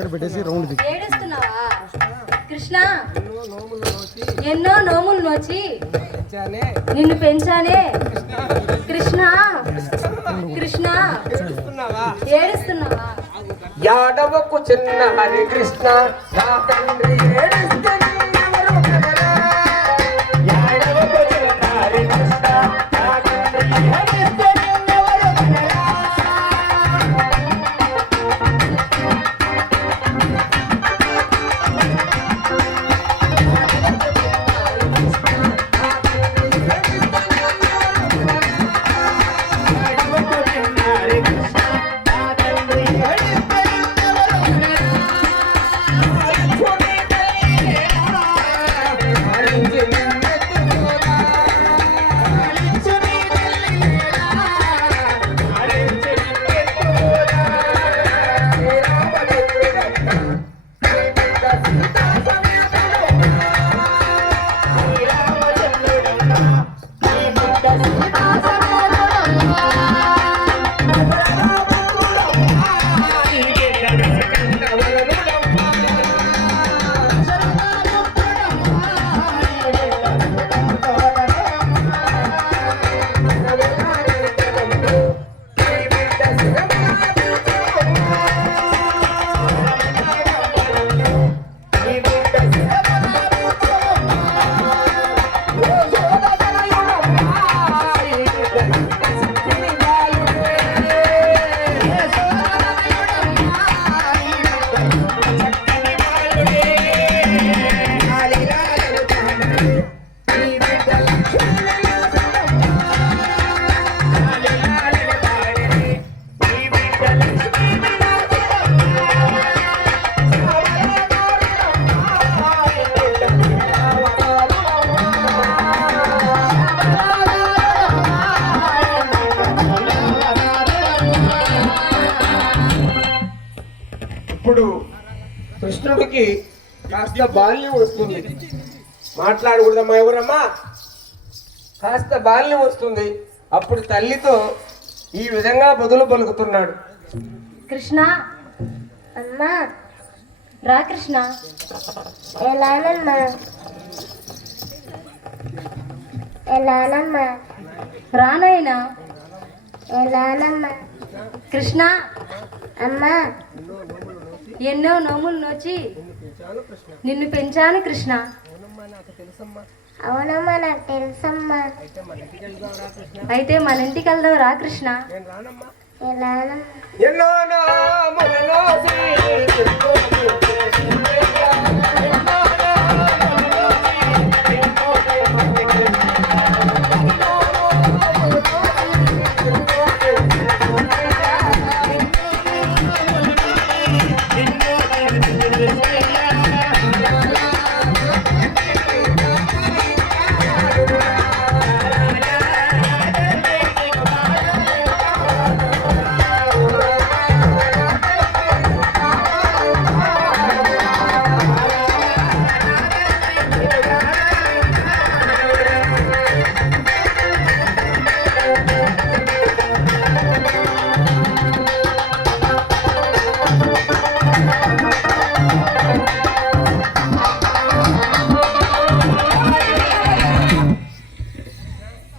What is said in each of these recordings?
ఏడుస్తున్నావా కృష్ణ? ఎన్నో నోములు నోచి నిన్ను పెంచానే కృష్ణ. కృష్ణ ఏడుస్తున్నావా? యాదవకు చిన్న హరి కృష్ణ నా తండ్రి ఏడుస్తే ఎవరు కదరా? యాదవకు చిన్న హరి కృష్ణ నా తండ్రి ఏడుస్తే ఎవరు కదరా? ఇప్పుడు కృష్ణుడికి కాస్త బాల్యం వస్తుంది. మాట్లాడకూడదమ్మా ఎవరమ్మా? కాస్త బాల్యం వస్తుంది. అప్పుడు తల్లితో ఈ విధంగా బదులు పలుకుతున్నాడు. కృష్ణ అమ్మా రా కృష్ణ. ఎలానమ్మా? ఎలానమ్మా? రానైనా. ఎలానమ్మా? కృష్ణ అమ్మా ఎన్నో నోములు నోచి నిన్ను పెంచాను కృష్ణ. అవునమ్మా నాకు తెలుసమ్మా. అయితే మన ఇంటికి వెళ్దాం రా కృష్ణ. ఎన్నో నోములు నోచి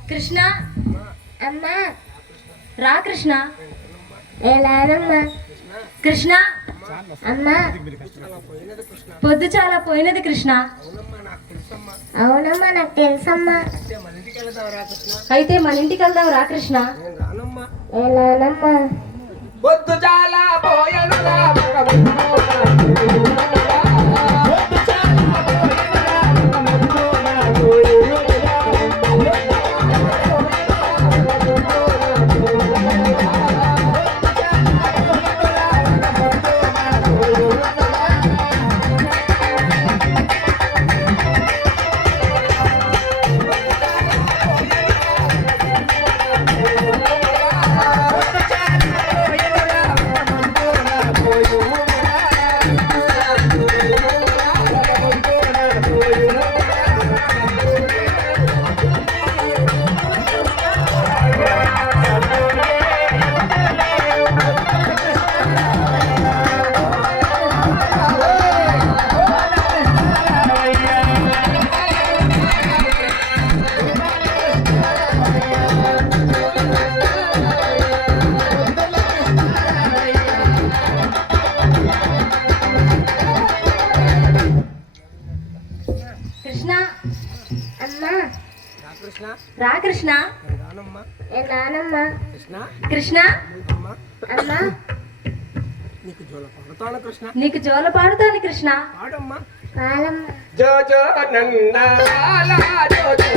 కృష్ణ అమ్మా రా కృష్ణ. ఎలానమ్మా? కృష్ణ అమ్మా పొద్దు చాలా పోయినది కృష్ణ. అవునమ్మా నాకు తెలుసమ్మా. అయితే మన ఇంటికి వెళ్దాం రా కృష్ణ. ఎలానమ్మా? పొద్దు చాలా పోయను కృష్ణ రా కృష్ణ రానమ్మా రానమ్మా కృష్ణ కృష్ణ అమ్మా అమ్మా నీకు జోల పాడుతాను కృష్ణ నీకు జోల పాడుతాను కృష్ణ పాడమ్మా పాడమ్మా జో జో నందలాల జో జో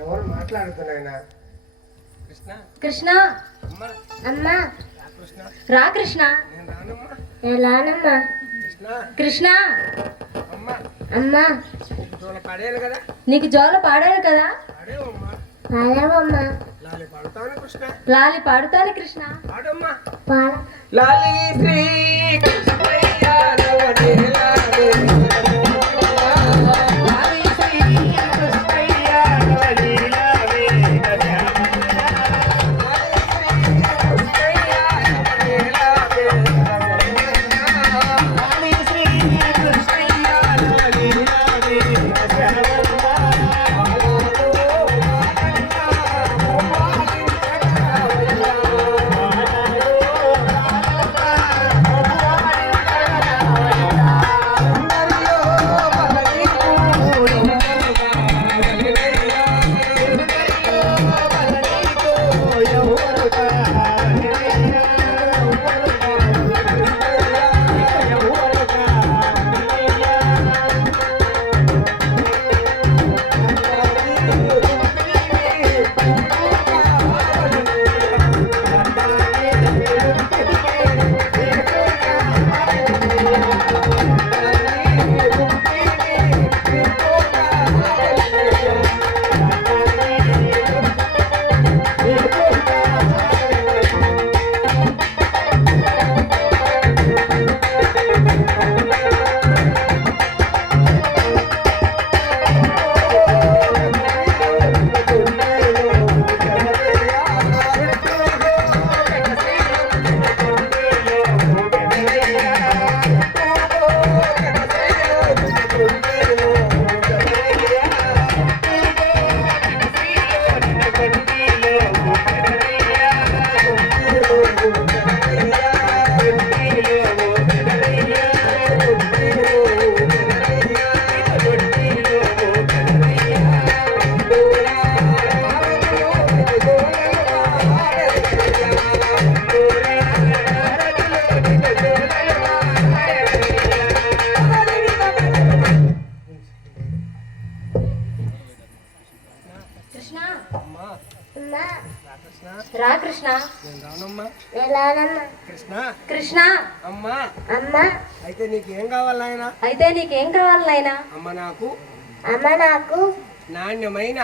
ఎవరు మాట్లాడుతున్నాయినా కృష్ణ కృష్ణ అమ్మా అమ్మా కృష్ణ రా కృష్ణ నేను రానమ్మా రానమ్మా కృష్ణ కృష్ణ అమ్మా అమ్మా నీకు జోల పాడాను కదా నీకు జోల పాడాను కదా పాడేవమ్మా పాడవమ్మా లాలి పాడుతాను కృష్ణ లాలి పాడుతాను కృష్ణ పాడమ్మా పాడ లాలి శ్రీ కృష్ణయ్య నవనే లాలి లాలి శ్రీ కృష్ణయ్య నవనే లాలి లాలి శ్రీ కృష్ణయ్య నవనే లాలి కృష్ణ అమ్మా అమ్మా కృష్ణ రా కృష్ణ నేను రానమ్మా రానమ్మా కృష్ణ కృష్ణ అమ్మా అమ్మా అయితే నీకేం కావాలి నాయనా అయితే నీకేం కావాలి నాయనా అమ్మ నాకు అమ్మ నాకు నాణ్యమైన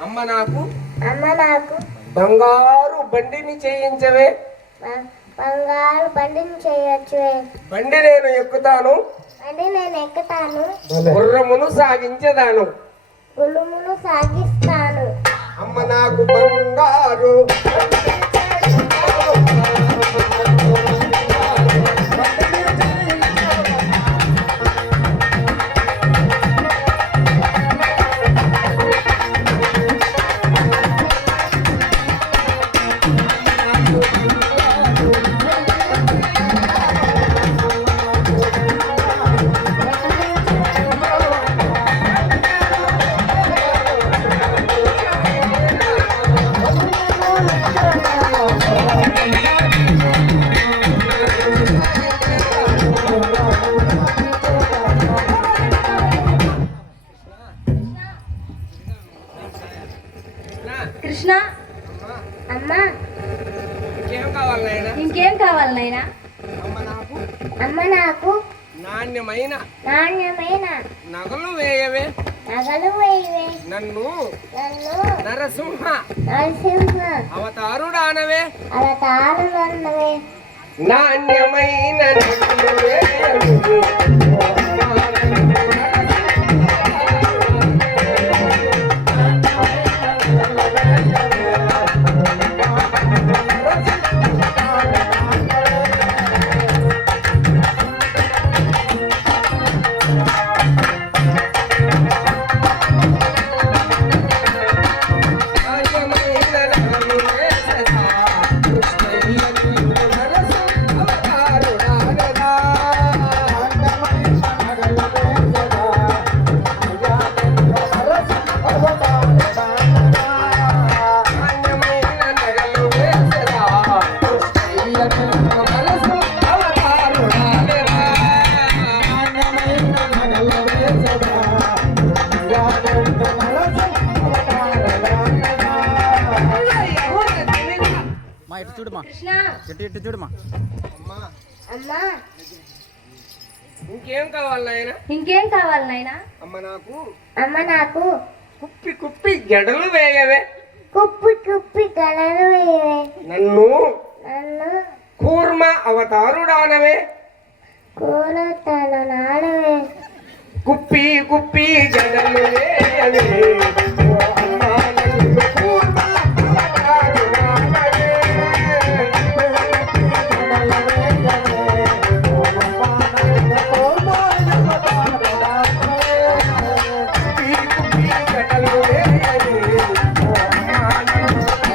అమ్మ నాకు బంగారు బండిని చేయించవే బంగారు బండిని చేయొచ్చు బండి నేను ఎక్కుతాను బండి నేను ఎక్కుతాను గుర్రమును సాగించదాను గులుమును సాగిస్తాను అమ్మ నాకు బంగారు కృష్ణ అమ్మా ఇంకేం కావాలి నాయనా? ఇంకేం కావాలి నాయనా? అమ్మ నాకు నాణ్యమైన నాణ్యమైన నగలు వేయవే నగలు వేయవే నన్ను నన్ను నరసింహ నరసింహ అవతారుడానవే అవతారులన్నవే నాణ్యమైన నగలు వేయవే. ఇటు చూడమా, కృష్ణ ఇటు చూడమా. అమ్మా ఇంకేం కావాలి నాయనా? ఇంకేం కావాలి నాయనా? అమ్మ నాకు కుప్పి కుప్పి జడలు వేయవే కుప్పి గడలు వేయవే నన్ను నన్ను కూర్మ అవతారుడానవే కూరతల నాడవే కుప్పి కుప్పి జడలు వేయవే ఓ అమ్మా నన్ను కూర్మ అవతారుడానవే. కుప్పి కుప్పి జడలు వేయవే ఓ అమ్మా నన్ను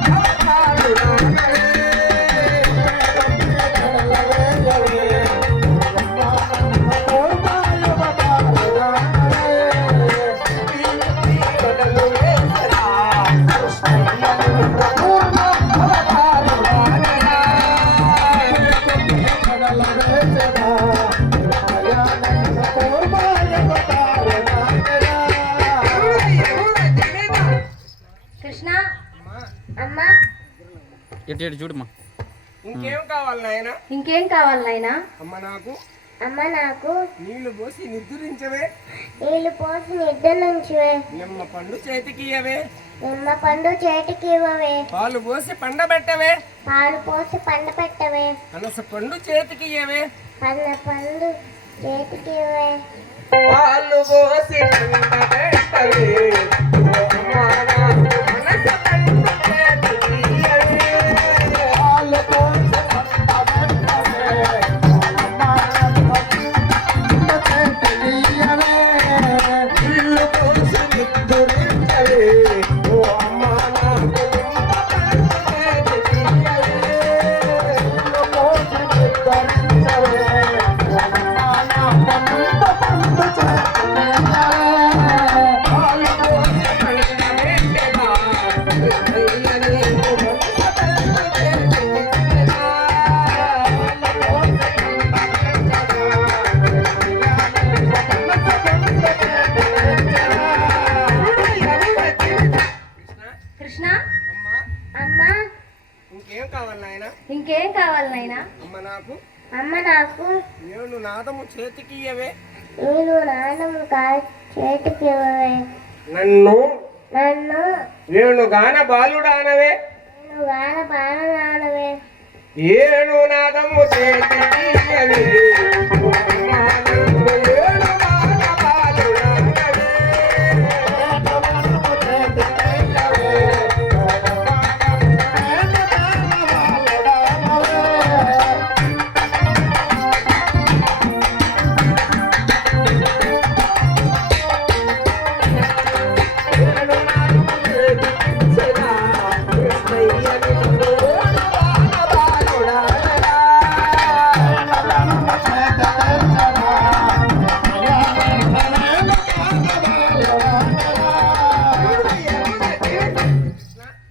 కూర్మ అవతారుడానవే. కృష్ణ అమ్మా ఇటు చూడమా. ఇంకేం కావాలి నాయనా? ఇంకేం కావాలి నాయనా? అమ్మ నాకు నీళ్లు పోసి నిద్రించవే నీళ్ళు పోసి నిద్ర నుంచివే నిమ్మ పండు చేతికియవే నిమ్మ పండు చేతికి ఇవ్వవే పాలు పోసి పండబెట్టవే పాలు పోసి పండ పెట్టవే పనస పండు చేతికియవే పండు చేతికి ఇవ్వవే పాలు పోసి పండబెట్టవే ఓ అమ్మా నాకు పనస పండు చేతికియవే. పాలు పోసి పండబెట్టవే నీళ్లు పోసి నిద్రించవే ఓ అమ్మా నాకు నిమ్మ పండు చేతికియవే. నీళ్లు పోసి నిద్రించవే ఓ అమ్మా నాకు నిమ్మ పండు చేతికియవే. పాలు పోసి పండబెట్టవా కృష్ణయ్య నీకు పనస పండు చేతికియవా. కృష్ణ అమ్మా ఇంకేం కావాలి నాయనా? ఇంకేం కావాలి నాయనా? అమ్మ నాకు ఏడు నాదము చేతికియవే నీళ్ళు నాన్నము చేతికి ఇవ్వవే నన్ను నన్ను వేణుగాన బాలుడానవే నేను గాన బాణ నానవే ఏడు నాదము చేతికియవే ఓ అమ్మా నన్ను వేణుగాన బాలుడానవే.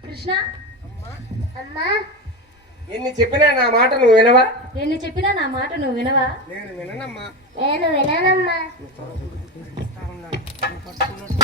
కృష్ణ అమ్మా ఎన్ని చెప్పినా నా మాట నువ్వు వినవా? ఎన్ని చెప్పినా నా మాట నువ్వు వినవా? నేను విననమ్మా. నేను విననమ్మా పట్టుకున్నట్టు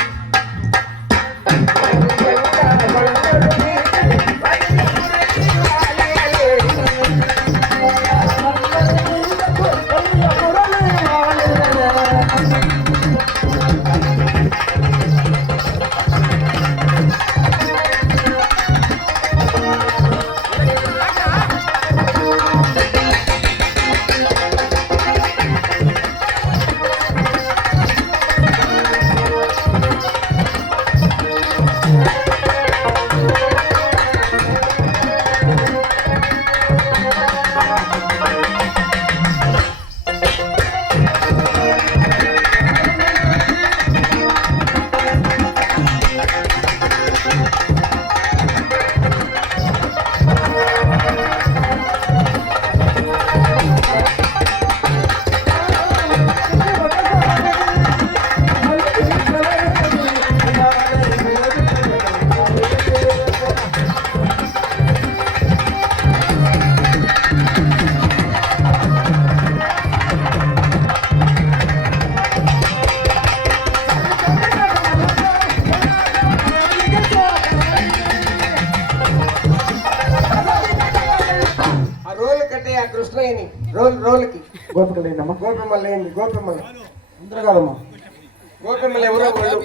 ఆ కృష్ణయ్యని రోలుకి గోపికలేదమ్మా గోపిమల్లి ఏంది గోపిమల్లి అందరూ కాదమ్మా గోపిమల్లి ఎవరో వాళ్ళు